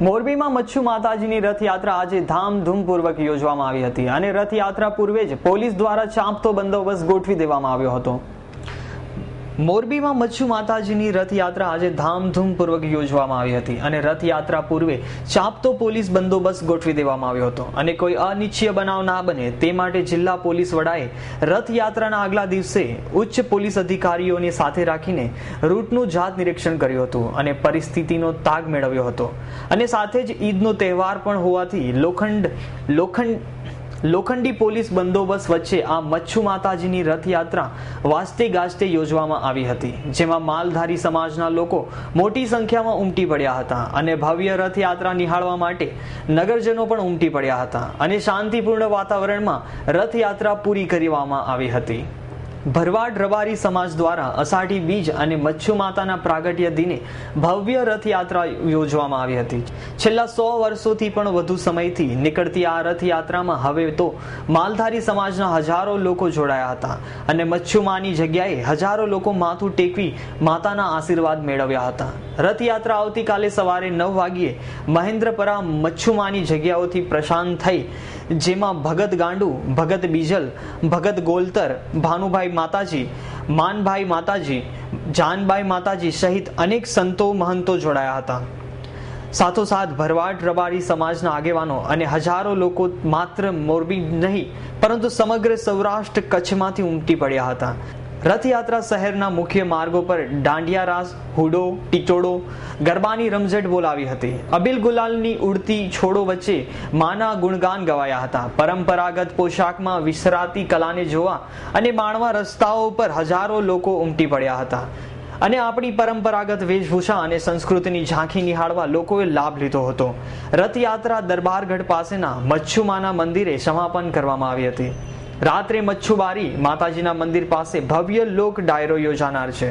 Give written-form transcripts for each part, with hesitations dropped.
મોરબીમાં મચ્છુ માતાજીની રથયાત્રા આજે ધામધૂમપૂર્વક યોજવામાં આવી હતી અને રથયાત્રા પૂર્વે જ પોલીસ દ્વારા ચાંપતો બંદોબસ્ત ગોઠવી દેવામાં આવ્યો હતો। મોરબીમાં મચ્છુ માતાજીની રથયાત્રા આજે ધામધૂમપૂર્વક યોજવામાં આવી હતી અને રથયાત્રા પૂર્વે ચાંપતો પોલીસ બંદોબસ્ત ગોઠવી દેવામાં આવ્યો હતો અને કોઈ અનિચ્છનીય બનાવ ના બને તે માટે જિલ્લા પોલીસ વડાએ રથયાત્રાના આગલા દિવસે ઉચ્ચ પોલીસ અધિકારીઓને સાથે રાખીને રૂટનું જાત નિરીક્ષણ કર્યું હતું અને પરિસ્થિતિનો તાગ મેળવ્યો હતો અને સાથે જ ઈદનો તહેવાર પણ હોવાથી લોખંડી પોલીસ બંદોબસ્ત વચ્ચે આ મચ્છુ માતાજીની રથયાત્રા વાજતે ગાજતે યોજવામાં આવી હતી, જેમાં માલધારી સમાજના લોકો મોટી સંખ્યામાં ઉમટી પડ્યા હતા અને ભવ્ય રથયાત્રા નિહાળવા માટે નગરજનો પણ ઉમટી પડ્યા હતા અને શાંતિપૂર્ણ વાતાવરણમાં રથયાત્રા પૂરી કરવામાં આવી હતી। ભરવાડ રબારી સમાજ દ્વારા અષાઢી બીજ અને મચ્છુ માતાના પ્રાગટ્ય દિને ભવ્ય રથયાત્રા યોજવામાં આવી હતી। છેલ્લા 100 વર્ષોથી પણ વધુ સમયથી નીકળતી આ રથયાત્રામાં હવે તો માલધારી સમાજના હજારો લોકો જોડાયા હતા અને મચ્છુમાની જગ્યાએ હજારો લોકો માથું ટેકવી માતાના આશીર્વાદ મેળવ્યા હતા। રથયાત્રા આવતીકાલે સવારે 9 વાગ્યે મહેન્દ્રપરા મચ્છુમાની જગ્યાઓથી પ્રસ્થાન થઈ, જેમાં ભગત ગાંડુ, ભગત બીજલ, ભગત ગોલતર, ભાનુભાઈ માતાજી, માનભાઈ માતાજી, જાનભાઈ માતાજી સહિત અનેક સંતો મહંતો જોડાયા હતા। સાથોસાથ ભરવાડ રબારી સમાજના આગેવાનો અને હજારો લોકો માત્ર મોરબી નહીં પરંતુ સમગ્ર સૌરાષ્ટ્ર કચ્છમાંથી ઉમટી પડ્યા હતા। રથયાત્રા શહેરના મુખ્ય માર્ગો પર દાંડિયા રાસ, હુડો, ટીચોડો, ગરબાની રમઝટ બોલાવી હતી। અબીલ ગુલાલની ઉડતી છોડો વચ્ચે માના ગુણગાન ગવાયા હતા। પરંપરાગત પોશાકમાં વિસરાતી કલાને જોવા અને માણવા રસ્તાઓ પર હજારો લોકો ઉમટી પડ્યા હતા અને આપણી પરંપરાગત વેશભૂષા અને સંસ્કૃતિની ઝાંખી નિહાળવા લોકોએ લાભ લીધો હતો। રથયાત્રા દરબારગઢ પાસેના મચ્છુમાના મંદિરે સમાપન કરવામાં આવી હતી। રાત્રે મચ્છુબારી માતાજીના મંદિર પાસે ભવ્ય લોક ડાયરો યોજાનાર છે,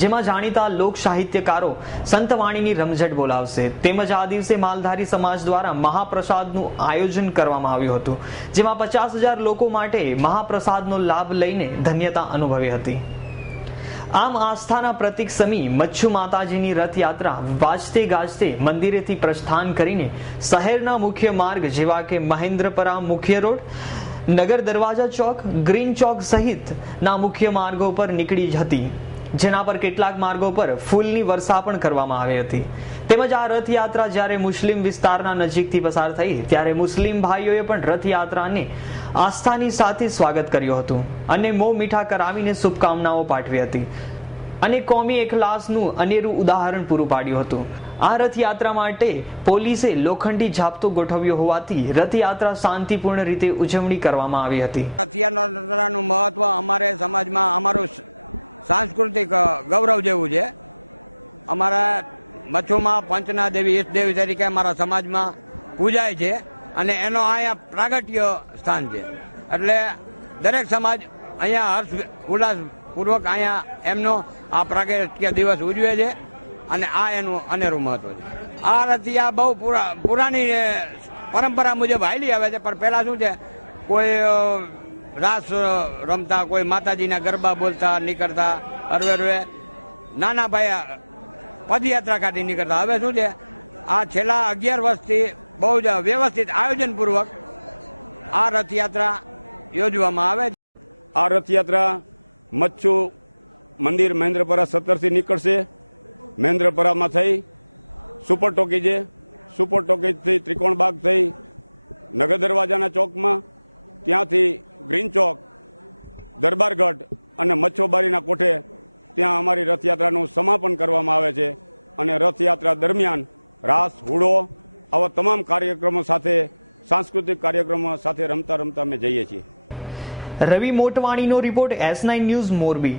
જેમાં જાણીતા લોક સાહિત્યકારો સંતવાણીની રમઝટ બોલાવશે। તેમજ આ દિવસે માલધારી સમાજ દ્વારા મહાપ્રસાદનું આયોજન કરવામાં આવ્યું હતું, જેમાં 50,000 લોકો માટે મહાપ્રસાદનો લાભ લઈને ધન્યતા અનુભવી હતી। આમ આસ્થાના પ્રતીક સમી મચ્છુ માતાજીની રથયાત્રા વાજતે ગાજતે મંદિરેથી પ્રસ્થાન કરીને શહેરના મુખ્ય માર્ગ જેવા કે મહેન્દ્રપરા મુખ્ય રોડ, નગર દરવાજા ચોક, ગ્રીન ચોક સહિતના મુખ્ય માર્ગો પર નીકળી હતી, જેના પર કેટલાક માર્ગો પર ફૂલની વર્ષા પણ કરવામાં આવી હતી। તેમજ આ રથયાત્રા જ્યારે મુસ્લિમ વિસ્તારના નજીકથી પસાર થઈ ત્યારે મુસ્લિમ ભાઈઓએ પણ રથયાત્રાને આસ્થાની સાથે સ્વાગત કર્યું હતું અને મોં મીઠા કરાવીને શુભકામનાઓ પાઠવી હતી અને કોમી એખલાસનું અનેરું ઉદાહરણ પૂરું પાડ્યું હતું। આ રથયાત્રા માટે પોલીસે લોખંડી જાપ્તો ગોઠવ્યો હોવાથી રથયાત્રા શાંતિપૂર્ણ રીતે ઉજવણી કરવામાં આવી હતી। રથયાત્રાનું મહત્વ અમારે સમાજમાં અમારું સાંસ્કૃતિક ગૌરવ જેવું છે। અમારા મચ્છુમાં પંચના દેવી, ઈષ્ટ દેવી તરીકે અમારા સમાજમાં પૂજાય છે અને એનો અહીંયા પ્રાગટ્ય સ્થાન છે, એટલે દરેક સમાજ અહીંયા હર્ષ ઉલ્લાસપૂર્વક અહીંયા એમનો આ પ્રાગટ્ય દિવસ ઉજવે છે અને આ એનું અનેરું મહત્વ છે। આ રથિયા બહુ પુરાની પરંપરા મુજબ હાલી આવે છે, પણ પહેલા શું છે, કોઈ રાસ રમતા, કોઈ માતાજીના ગરબા બોલતા નીકળતા, અરવે નાના ભાઈ પદયાત્રા કાઢી નીકળતા। હવે શું છે, આ છેલ્લા 11 વર્ષથી બહુ જ વ્યવસ્થિત આયોજનપૂર્વક આ રથયાત્રા યોજવામાં આવે છે। આ રથયાત્રા મચ્છુ મંદિર મહેન્દ્રપરા 17 થી નીકળશે। મહેન્દ્રપરામાં થઈ સુપર ટોકી છે, સુપર ટોકીથી ત્રિકોણબાગ થઈ નગર દરવાજાના ચોકમાં, ત્યાંથી ગ્રીન ચોક, દરબારગઢ અને મચ્છુબારીના કોઠે ત્યાં અમારી રથયાત્રાનું સમાપન કરવામાં આવે છે અને રથયાત્રા દરમિયાન રાસ, હુડો આવા તમામ કાર્યક્રમો સાથે, સાંસ્કૃતિક કાર્યક્રમો સાથે રમતા રમતા અમે જઈએ છીએ। રવિ મોટવાણીનો રિપોર્ટ, S9 ન્યૂઝ, મોરબી।